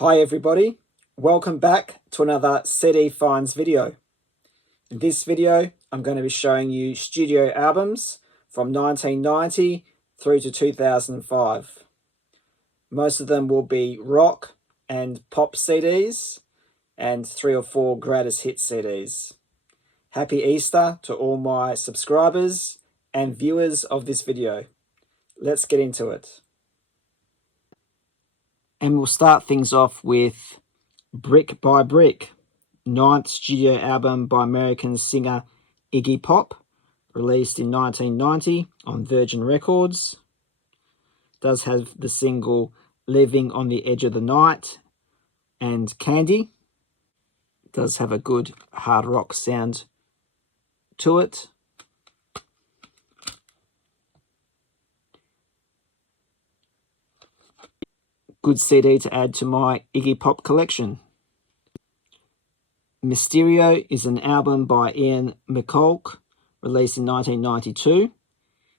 Hi everybody, welcome back to another CD Finds video. In this video, I'm going to be showing you studio albums from 1990 through to 2005. Most of them will be rock and pop CDs and 3 or 4 greatest hit CDs. Happy Easter to all my subscribers and viewers of this video. Let's get into it. And we'll start things off with Brick by Brick, 9th studio album by American singer Iggy Pop, released in 1990 on Virgin Records. Does have the single Living on the Edge of the Night and Candy. Does have a good hard rock sound to it. Good CD to add to my Iggy Pop collection. Mysterio is an album by Ian McCulloch, released in 1992.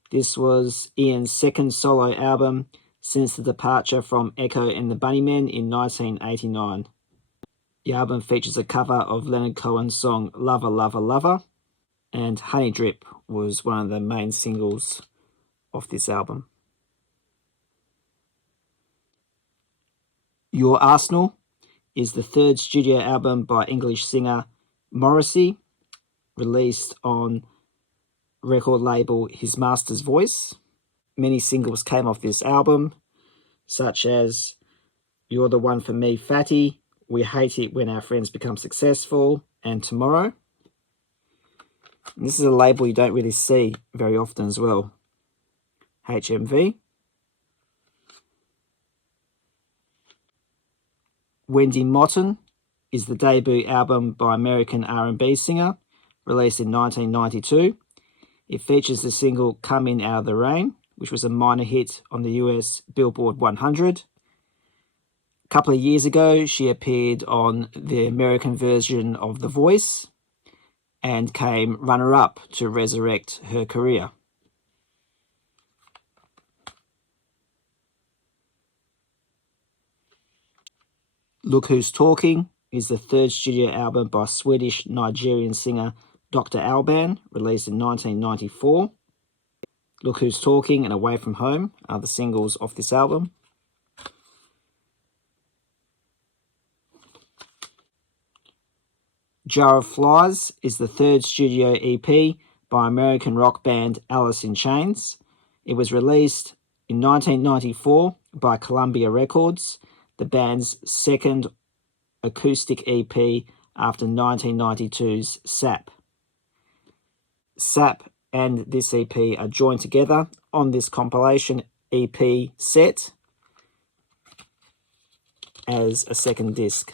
This was Ian's second solo album since the departure from Echo and the Bunnymen in 1989. The album features a cover of Leonard Cohen's song Lover, Lover, Lover, and Honey Drip was one of the main singles of this album. Your Arsenal is the 3rd studio album by English singer Moresy, released on record label His Master's Voice. Many singles came off this album, such as You're the One for Me, Fatty, We Hate It When Our Friends Become Successful, and Tomorrow. And this is a label you don't really see very often as well, HMV. Wendy Mottton is the debut album by American R&B singer, released in 1992. It features the single Come In Out of the Rain, which was a minor hit on the US Billboard 100. A couple of years ago, she appeared on the American version of The Voice and came runner-up to resurrect her career. Look Who's Talking is the 3rd studio album by Swedish-Nigerian singer Dr. Alban, released in 1994. Look Who's Talking and Away From Home are the singles off this album. Jar of Flies is the 3rd studio EP by American rock band Alice in Chains. It was released in 1994 by Columbia Records, the band's 2nd acoustic EP after 1992's Sap. Sap and this EP are joined together on this compilation EP set as a 2nd disc.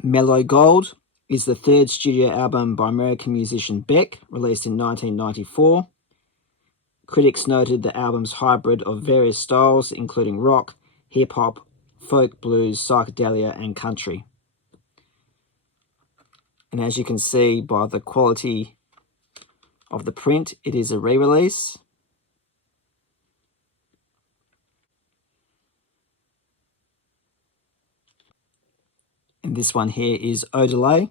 Mellow Gold is the 3rd studio album by American musician Beck, released in 1994. Critics noted the album's hybrid of various styles, including rock, hip-hop, folk, blues, psychedelia, and country. And as you can see by the quality of the print, it is a re-release. And this one here is Odelay,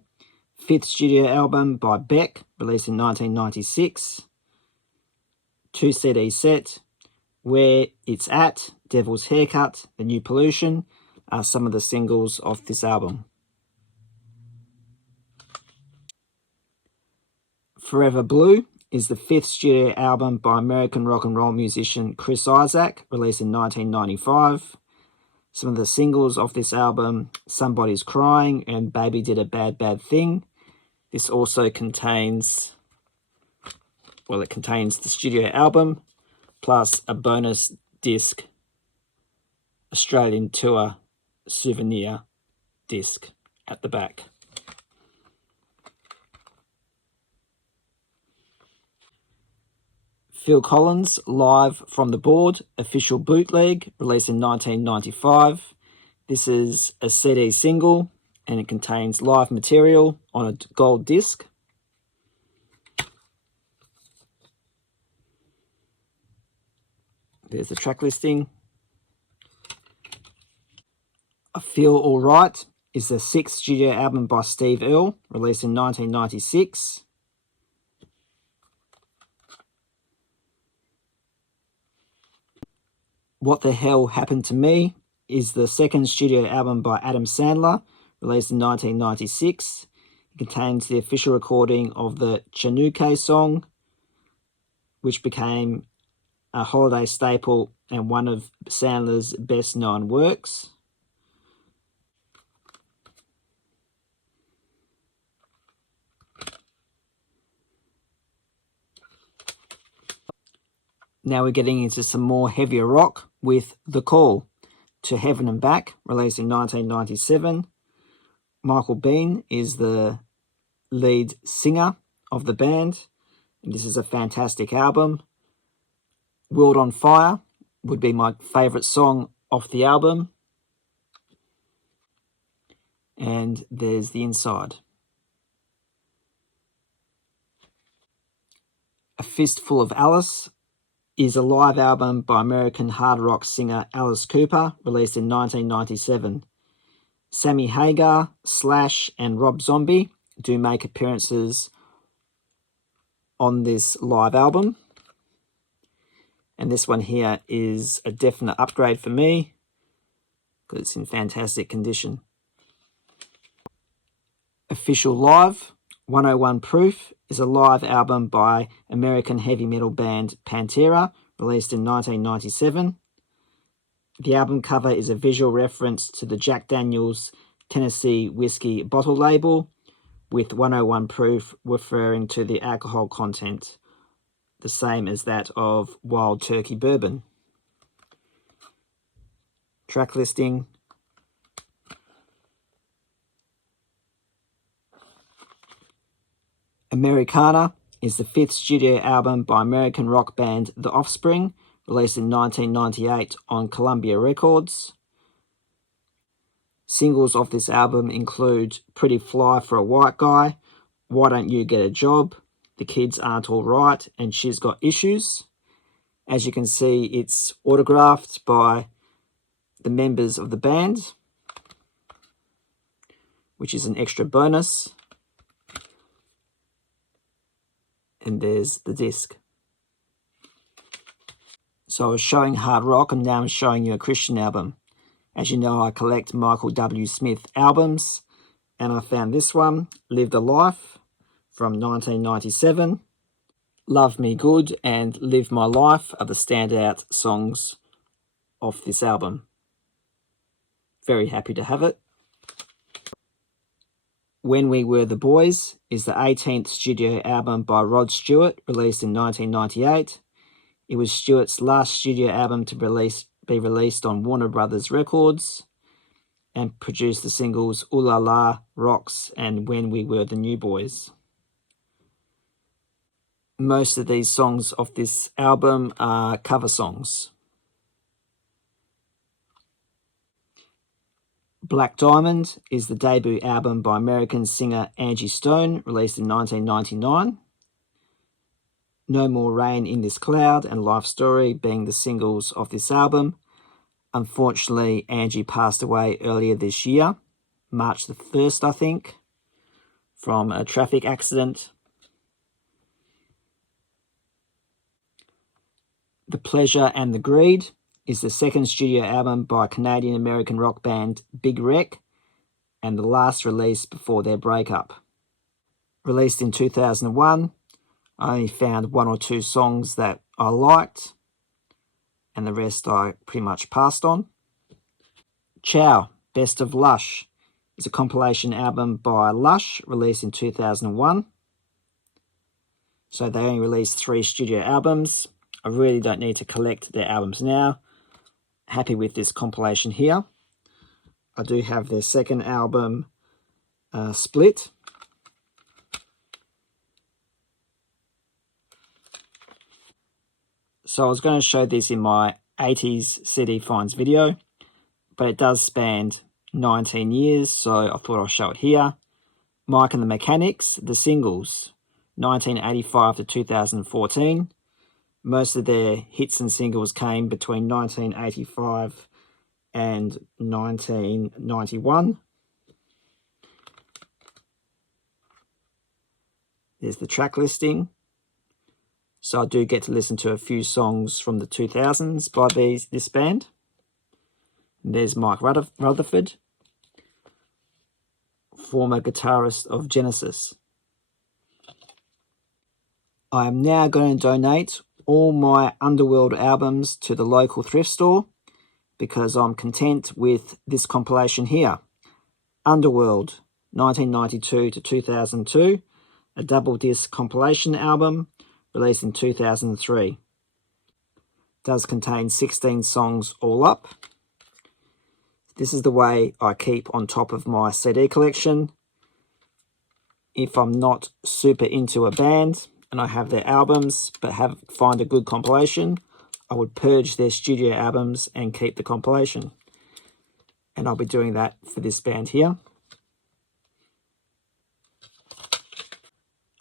5th studio album by Beck, released in 1996. 2 CD set. Where It's At, Devil's Haircut, The New Pollution are some of the singles of this album. Forever Blue is the 5th studio album by American rock and roll musician Chris Isaak, released in 1995. Some of the singles of this album, Somebody's Crying and Baby Did a Bad Bad Thing. This also contains, well, it contains the studio album plus a bonus disc, Australian Tour souvenir disc at the back. Phil Collins, Live from the Board, official bootleg, released in 1995. This is a CD single and it contains live material on a gold disc. There's the track listing. I Feel Alright is the 6th studio album by Steve Earle, released in 1996. What the Hell Happened to Me is the 2nd studio album by Adam Sandler, released in 1996. It contains the official recording of the Chanuke song, which became a holiday staple and one of Sandler's best known works. Now we're getting into some more heavier rock with The Call to Heaven and Back, released in 1997. Michael Bean is the lead singer of the band, and this is a fantastic album. World on Fire would be my favourite song off the album. And there's the inside. A Fistful of Alice is a live album by American hard rock singer Alice Cooper, released in 1997. Sammy Hagar, Slash, and Rob Zombie do make appearances on this live album. And this one here is a definite upgrade for me because it's in fantastic condition. Official Live, 101 Proof, is a live album by American heavy metal band Panta, released in 1997. The album cover is a visual reference to the Jack Daniel's Tennessee whiskey bottle label, with 101 Proof referring to the alcohol content, the same as that of Wild Turkey Bourbon. Track listing. Americana is the 5th studio album by American rock band The Offspring, released in 1998 on Columbia Records. Singles off this album include Pretty Fly for a White Guy, Why Don't You Get a Job, The Kids Aren't All Right, and She's Got Issues. As you can see, it's autographed by the members of the band, which is an extra bonus. And there's the disc. So I was showing hard rock, and now I'm showing you a Christian album. As you know, I collect Michael W. Smith albums, and I found this one, Lived a Life, from 1997. Love Me Good and Live My Life are the standout songs of this album. Very happy to have it. When We Were the Boys is the 18th studio album by Rod Stewart, released in 1998. It was Stewart's last studio album to be released on Warner Brothers Records, and produced the singles Ooh La La, Rocks, and When We Were the New Boys. Most of these songs off this album are cover songs. Black Diamond is the debut album by American singer Angie Stone, released in 1999. No More Rain in This Cloud and Life Story being the singles of this album. Unfortunately, Angie passed away earlier this year, March the 1st, I think, from a traffic accident. The Pleasure and the Greed is the 2nd studio album by Canadian-American rock band Big Wreck, and the last release before their breakup. Released in 2001, I only found 1 or 2 songs that I liked, and the rest I pretty much passed on. Ciao, Best of Lush is a compilation album by Lush, released in 2001. So they only released 3 studio albums. I really don't need to collect their albums now. Happy with this compilation here. I do have their second album, Split. So I was going to show this in my 80s CD finds video, but it does span 19 years, so I thought I'll show it here. Mike and the Mechanics, the singles, 1985 to 2014. Most of their hits and singles came between 1985 and 1991. There's the track listing. So I do get to listen to a few songs from the 2000s by this band. And there's Mike Rutherford, former guitarist of Genesis. I am now going to donate all my Underworld albums to the local thrift store because I'm content with this compilation here. Underworld, 1992 to 2002, a double disc compilation album released in 2003. It does contain 16 songs all up. This is the way I keep on top of my CD collection. If I'm not super into a band and I have their albums but find a good compilation, I would purge their studio albums and keep the compilation. And I'll be doing that for this band here.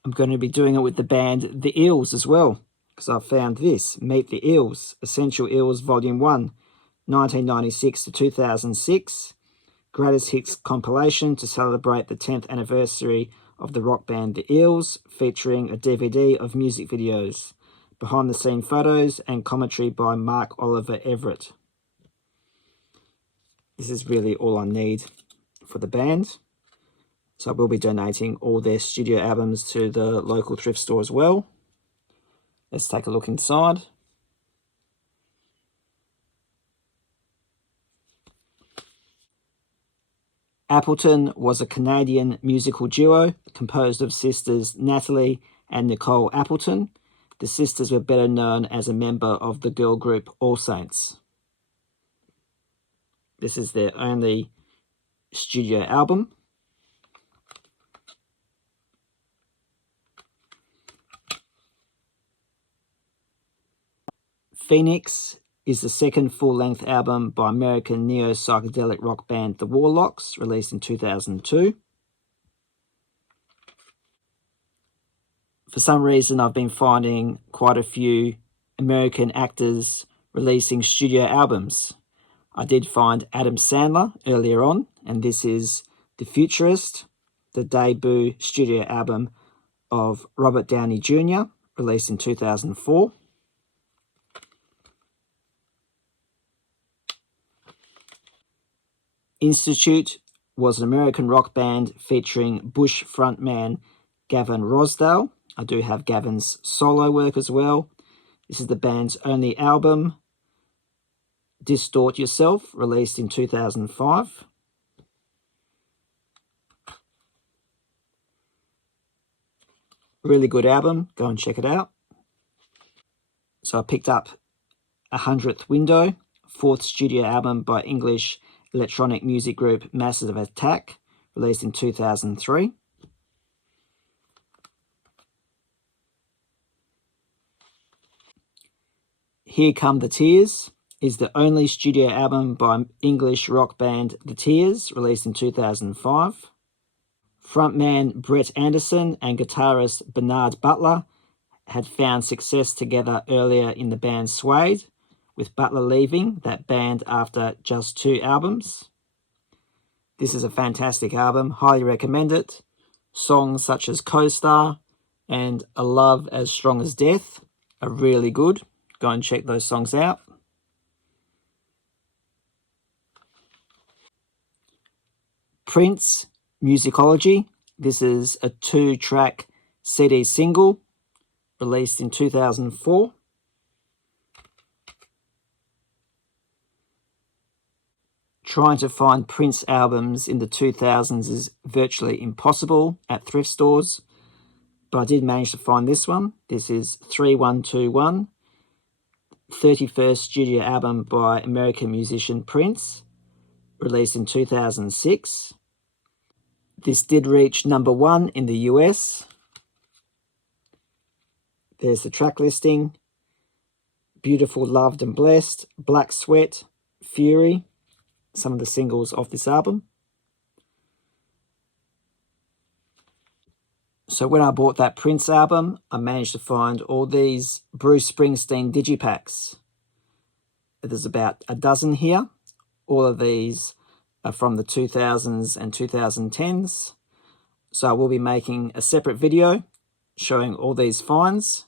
I'm going to be doing it with the band The Eels as well, because I found this, Meet the Eels, Essential Eels Volume 1, 1996 to 2006, Greatest Hits compilation to celebrate the 10th anniversary of the rock band The Eels, featuring a DVD of music videos, behind-the-scene photos, and commentary by Mark Oliver Everett. This is really all I need for the band. So I will be donating all their studio albums to the local thrift store as well. Let's take a look inside. Appleton was a Canadian musical duo composed of sisters Natalie and Nicole Appleton. The sisters were better known as a member of the girl group All Saints. This is their only studio album. Phoenix is the second full-length album by American neo-psychedelic rock band The Warlocks, released in 2002. For some reason, I've been finding quite a few American actors releasing studio albums. I did find Adam Sandler earlier on, and this is The Futurist, the debut studio album of Robert Downey Jr., released in 2004. Institute was an American rock band featuring Bush frontman Gavin Rossdale. I do have Gavin's solo work as well. This is the band's only album, Distort Yourself, released in 2005. Really good album. Go and check it out. So I picked up 100th Window, fourth studio album by English electronic music group Massive Attack, released in 2003. Here Come the Tears is the only studio album by English rock band The Tears, released in 2005. Frontman Brett Anderson and guitarist Bernard Butler had found success together earlier in the band Suede, with Butler leaving that band after just 2 albums. This is a fantastic album, highly recommend it. Songs such as Co-Star and A Love as Strong as Death are really good. Go and check those songs out. Prince, Musicology. This is a 2-track CD single released in 2004. Trying to find Prince albums in the 2000s is virtually impossible at thrift stores, but I did manage to find this one. This is 3121, 31st studio album by American musician Prince, released in 2006. This did reach #1 in the US. There's the track listing. Beautiful, Loved and Blessed, Black Sweat, Fury. some of the singles off this album. So when I bought that Prince album, I managed to find all these Bruce Springsteen digipacks. There's about a dozen here. All of these are from the 2000s and 2010s. So I will be making a separate video showing all these finds.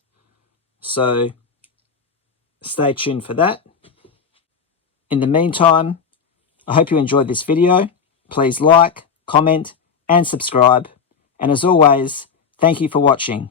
So stay tuned for that. In the meantime, I hope you enjoyed this video. Please like, comment, and subscribe. And as always, thank you for watching.